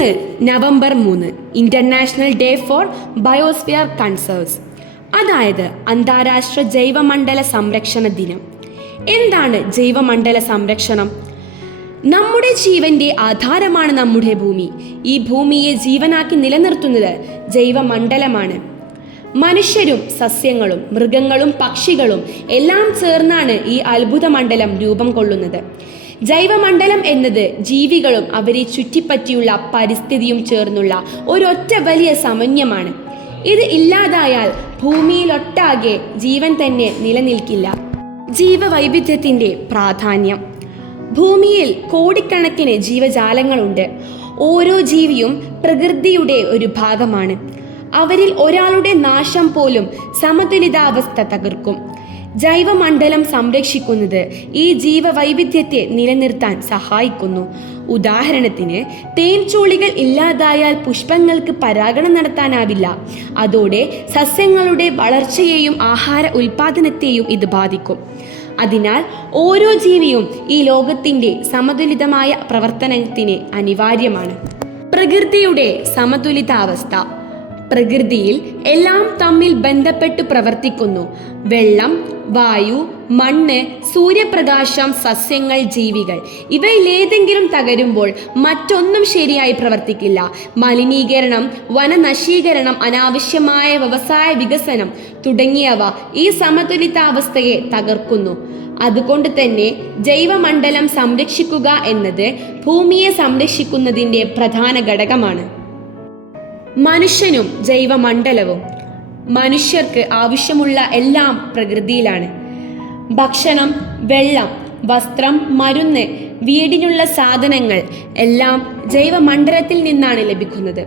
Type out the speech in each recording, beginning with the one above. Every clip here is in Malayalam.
ഇന്ന് November 3 international day for biosphere conserves, അതായത് അന്താരാഷ്ട്ര ജൈവമണ്ഡല സംരക്ഷണ ദിനം. എന്താണ് ജൈവമണ്ഡല സംരക്ഷണം? നമ്മുടെ ജീവന്റെ ആധാരമാണ് നമ്മുടെ ഭൂമി. ഈ ഭൂമിയെ ജീവനാക്കി നിലനിർത്തുന്നത് ജൈവമണ്ഡലമാണ്. മനുഷ്യരും സസ്യങ്ങളും മൃഗങ്ങളും പക്ഷികളും എല്ലാം ചേർന്നാണ് ഈ അത്ഭുത മണ്ഡലം രൂപം കൊള്ളുന്നത്. ജൈവമണ്ഡലം എന്നത് ജീവികളും അവരെ ചുറ്റിപ്പറ്റിയുള്ള പരിസ്ഥിതിയും ചേർന്നുള്ള ഒരൊറ്റ വലിയ സമന്വയമാണ്. ഇത് ഇല്ലാതായാൽ ഭൂമിയിലൊട്ടാകെ ജീവൻ തന്നെ നിലനിൽക്കില്ല. ജീവവൈവിധ്യത്തിൻ്റെ പ്രാധാന്യം. ഭൂമിയിൽ കോടിക്കണക്കിന് ജീവജാലങ്ങളുണ്ട്. ഓരോ ജീവിയും പ്രകൃതിയുടെ ഒരു ഭാഗമാണ്. അവരിൽ ഒരാളുടെ നാശം പോലും സമതുലിതാവസ്ഥ തകർക്കും. ജൈവമണ്ഡലം സംരക്ഷിക്കുന്നത് ഈ ജീവവൈവിധ്യത്തെ നിലനിർത്താൻ സഹായിക്കുന്നു. ഉദാഹരണത്തിന്, തേൻചൂളികൾ ഇല്ലാതായാൽ പുഷ്പങ്ങൾക്ക് പരാഗണം നടത്താനാവില്ല. അതോടെ സസ്യങ്ങളുടെ വളർച്ചയെയും ആഹാര ഉൽപാദനത്തെയും ഇത് ബാധിക്കും. അതിനാൽ ഓരോ ജീവിയും ഈ ലോകത്തിൻ്റെ സമതുലിതമായ പ്രവർത്തനത്തിന് അനിവാര്യമാണ്. പ്രകൃതിയുടെ സമതുലിതാവസ്ഥ. പ്രകൃതിയിൽ എല്ലാം തമ്മിൽ ബന്ധപ്പെട്ട് പ്രവർത്തിക്കുന്നു. വെള്ളം, വായു, മണ്ണ്, സൂര്യപ്രകാശം, സസ്യങ്ങൾ, ജീവികൾ ഇവയിലേതെങ്കിലും തകരുമ്പോൾ മറ്റൊന്നും ശരിയായി പ്രവർത്തിക്കില്ല. മലിനീകരണം, വനനശീകരണം, അനാവശ്യമായ വ്യവസായ വികസനം തുടങ്ങിയവ ഈ സമതുലിതാവസ്ഥയെ തകർക്കുന്നു. അതുകൊണ്ട് തന്നെ ജൈവമണ്ഡലം സംരക്ഷിക്കുക എന്നത് ഭൂമിയെ സംരക്ഷിക്കുന്നതിൻ്റെ പ്രധാന ഘടകമാണ്. മനുഷ്യനും ജൈവമണ്ഡലവും. മനുഷ്യർക്ക് ആവശ്യമുള്ള എല്ലാം പ്രകൃതിയിലാണ്. ഭക്ഷണം, വെള്ളം, വസ്ത്രം, മരുന്ന്, വീടിനുള്ള സാധനങ്ങൾ എല്ലാം ജൈവമണ്ഡലത്തിൽ നിന്നാണ് ലഭിക്കുന്നത്.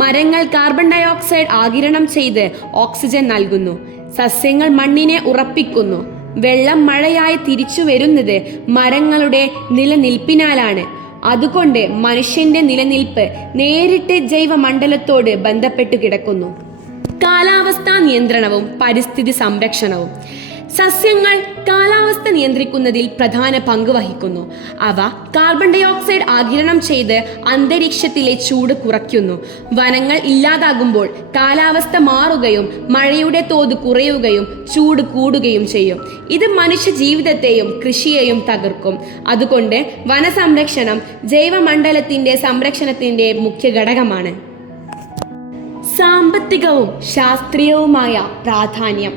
മരങ്ങൾ കാർബൺ ഡയോക്സൈഡ് ആഗിരണം ചെയ്ത് ഓക്സിജൻ നൽകുന്നു. സസ്യങ്ങൾ മണ്ണിനെ ഉറപ്പിക്കുന്നു. വെള്ളം മഴയായി തിരിച്ചു വരുന്നത് മരങ്ങളുടെ നിലനിൽപ്പിനാലാണ്. അതുകൊണ്ട് മനുഷ്യന്റെ നിലനിൽപ്പ് നേരിട്ട് ജൈവമണ്ഡലത്തോട് ബന്ധപ്പെട്ടു കിടക്കുന്നു. കാലാവസ്ഥാ നിയന്ത്രണവും പരിസ്ഥിതി സംരക്ഷണവും. സസ്യങ്ങൾ കാലാവസ്ഥ നിയന്ത്രിക്കുന്നതിൽ പ്രധാന പങ്ക് വഹിക്കുന്നു. അവ കാർബൺ ഡയോക്സൈഡ് ആഗിരണം ചെയ്ത് അന്തരീക്ഷത്തിലെ ചൂട് കുറയ്ക്കുന്നു. വനങ്ങൾ ഇല്ലാതാകുമ്പോൾ കാലാവസ്ഥ മാറുകയും മഴയുടെ തോത് കുറയുകയും ചൂട് കൂടുകയും ചെയ്യും. ഇത് മനുഷ്യ ജീവിതത്തെയും കൃഷിയെയും തകർക്കും. അതുകൊണ്ട് വനസംരക്ഷണം ജൈവമണ്ഡലത്തിൻ്റെ സംരക്ഷണത്തിൻ്റെ മുഖ്യ ഘടകമാണ്. സാമ്പത്തികവും ശാസ്ത്രീയവുമായ പ്രാധാന്യം.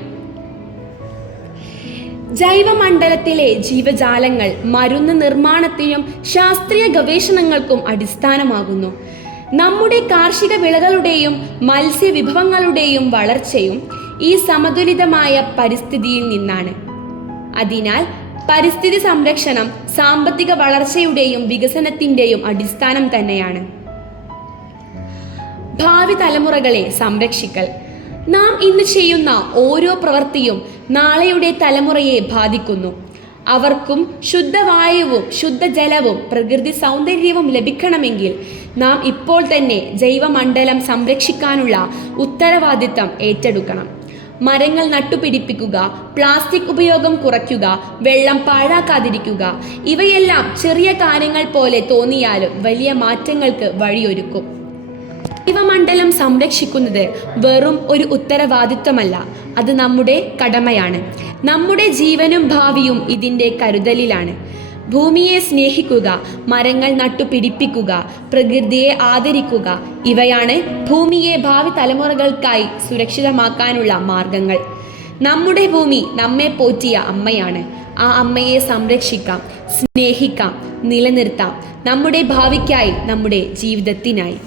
ജൈവമണ്ഡലത്തിലെ ജീവജാലങ്ങൾ മരുന്ന് നിർമ്മാണത്തിനും ശാസ്ത്രീയ ഗവേഷണങ്ങൾക്കും അടിസ്ഥാനമാകുന്നു. നമ്മുടെ കാർഷിക വിളകളുടെയും മത്സ്യവിഭവങ്ങളുടെയും വളർച്ചയും ഈ സമതുലിതമായ പരിസ്ഥിതിയിൽ നിന്നാണ്. അതിനാൽ പരിസ്ഥിതി സംരക്ഷണം സാമ്പത്തിക വളർച്ചയുടെയും വികസനത്തിൻ്റെയും അടിസ്ഥാനം തന്നെയാണ്. ഭാവി തലമുറകളെ സംരക്ഷിക്കൽ. നാം ഇന്ന് ചെയ്യുന്ന ഓരോ പ്രവൃത്തിയും നാളെയുടെ തലമുറയെ ബാധിക്കുന്നു. അവർക്കും ശുദ്ധവായുവും ശുദ്ധജലവും പ്രകൃതി സൗന്ദര്യവും ലഭിക്കണമെങ്കിൽ നാം ഇപ്പോൾ തന്നെ ജൈവമണ്ഡലം സംരക്ഷിക്കാനുള്ള ഉത്തരവാദിത്തം ഏറ്റെടുക്കണം. മരങ്ങൾ നട്ടുപിടിപ്പിക്കുക, പ്ലാസ്റ്റിക് ഉപയോഗം കുറയ്ക്കുക, വെള്ളം പാഴാക്കാതിരിക്കുക, ഇവയെല്ലാം ചെറിയ കാര്യങ്ങൾ പോലെ തോന്നിയാലും വലിയ മാറ്റങ്ങൾക്ക് വഴിയൊരുക്കും. ജൈവമണ്ഡലം സംരക്ഷിക്കുന്നത് വെറും ഒരു ഉത്തരവാദിത്വമല്ല, അത് നമ്മുടെ കടമയാണ്. നമ്മുടെ ജീവനും ഭാവിയും ഇതിൻ്റെ കരുതലിലാണ്. ഭൂമിയെ സ്നേഹിക്കുക, മരങ്ങൾ നട്ടുപിടിപ്പിക്കുക, പ്രകൃതിയെ ആദരിക്കുക, ഇവയാണ് ഭൂമിയെ ഭാവി തലമുറകൾക്കായി സുരക്ഷിതമാക്കാനുള്ള മാർഗങ്ങൾ. നമ്മുടെ ഭൂമി നമ്മെ പോറ്റിയ അമ്മയാണ്. ആ അമ്മയെ സംരക്ഷിക്കാം, സ്നേഹിക്കാം, നിലനിർത്താം, നമ്മുടെ ഭാവിക്കായി, നമ്മുടെ ജീവിതത്തിനായി.